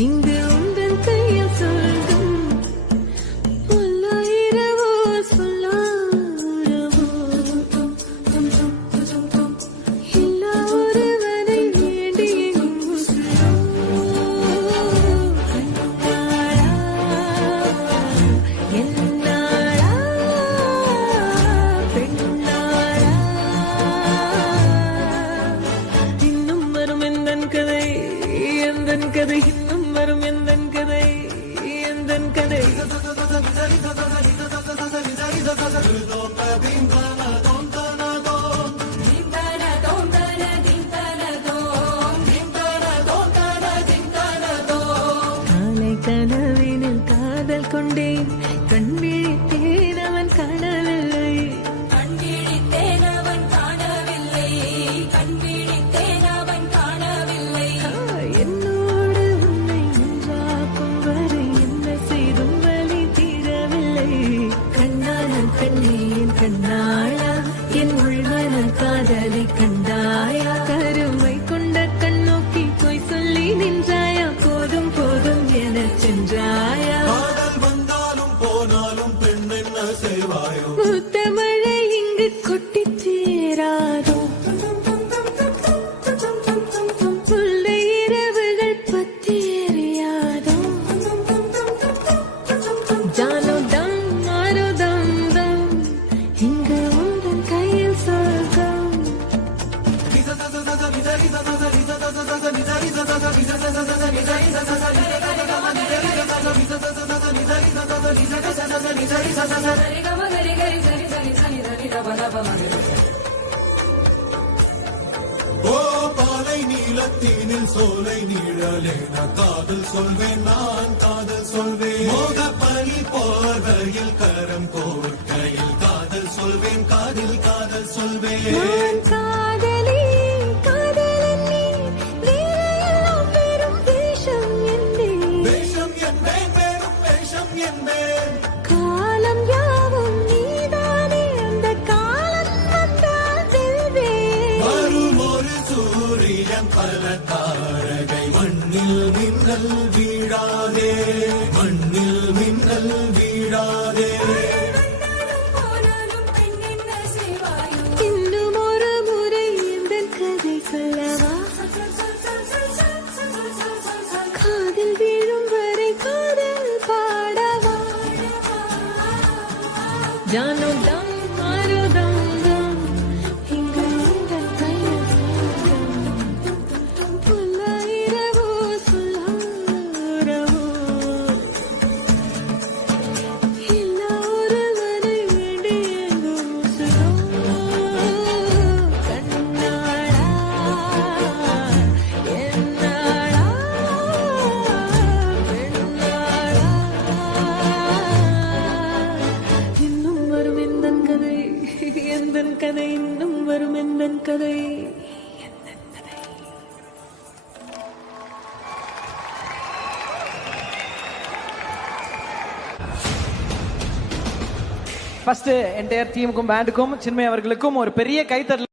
இங்கு உங்கள் கையில் சொல்லும் இரவோ சொல்லாரவோ எல்லா ஒருவரை வேண்டி என்னாளா பெண்ணாளா இன்னும் வரும் எந்தன் கதை எந்தன் கதை இன்னும் வரும் எந்தன் கதை எந்தன் கதை காலை கனவினில் காதல் கொண்டேன் கண் விழித்தேன் அவன் காணவில்லை என்னோடு உன்னை ஒன்றாக்கும் வரை என்ன செய்தும் வலி தீரவில்லை கண்ணான பெண்ணே என் கண்ணாளா என் உள்மன காதலை கண்டாயா கருமை கொண்ட கண்ணோக்கி போய் சொல்லி நின்றாயா போதும் போதும் என சென்றாயா வந்தாலும் போனாலும் பெண் என்ன செய்வாயோ முத்தமழை இங்கு கொட்டி சேராதோ சொல்லை இரவுகள் பத்தி எறியாதோ ஜானோ தம் மாரோ தம் தம் இங்கு உந்தன் கையில் சொர்க்கம் ஓ பாலை நீலத்தீனில் சோலை நீழலே நான் காதல் சொல்வேன் நான் காதல் சொல்வேன் மோக பனி போர்வையில் கரம் கோர்க்கையில் காதல் சொல்வேன் காதில் காதல் சொல்வேன் நான் காதலி காதலன் நீ வேலையெல்லாம் பெரும் வேஷம் என்பேன் வேஷம் என்பேன் வேறும் வேஷம் என்பேன் காலம் யாவும் நீதானே அந்த காலம் வந்தால் செல்வேன் வரும் ஒரு சூரியன் பல தாரகை மண்ணில் மின்னல் வீழாதே மண்ணில் மின்னல் வீழாதே இன்னும் ஒரு முறை இந்த கதை சொல்லவா காதில் வீழும் வரை காதல் பாடவா ஜானோ தம் மாரோ தம் தம் இங்கு உந்தன் கையில் சொர்க்கம் புல்ல இரவோ சொல்லாரவோ எல்லா ஒருவரை வேண்டி எங்கும் கண்ணாளா என்னாளா பெண்ணாளா இன்னும் வரும் எந்தன் கதை எந்தன் கதை இன்னும் வரும் எந்தன் கதை ஃபர்ஸ்ட் என்டையர் டீமுக்கும் பேண்டுக்கும் சின்மய் அவர்களுக்கும் ஒரு பெரிய கைத்தறல்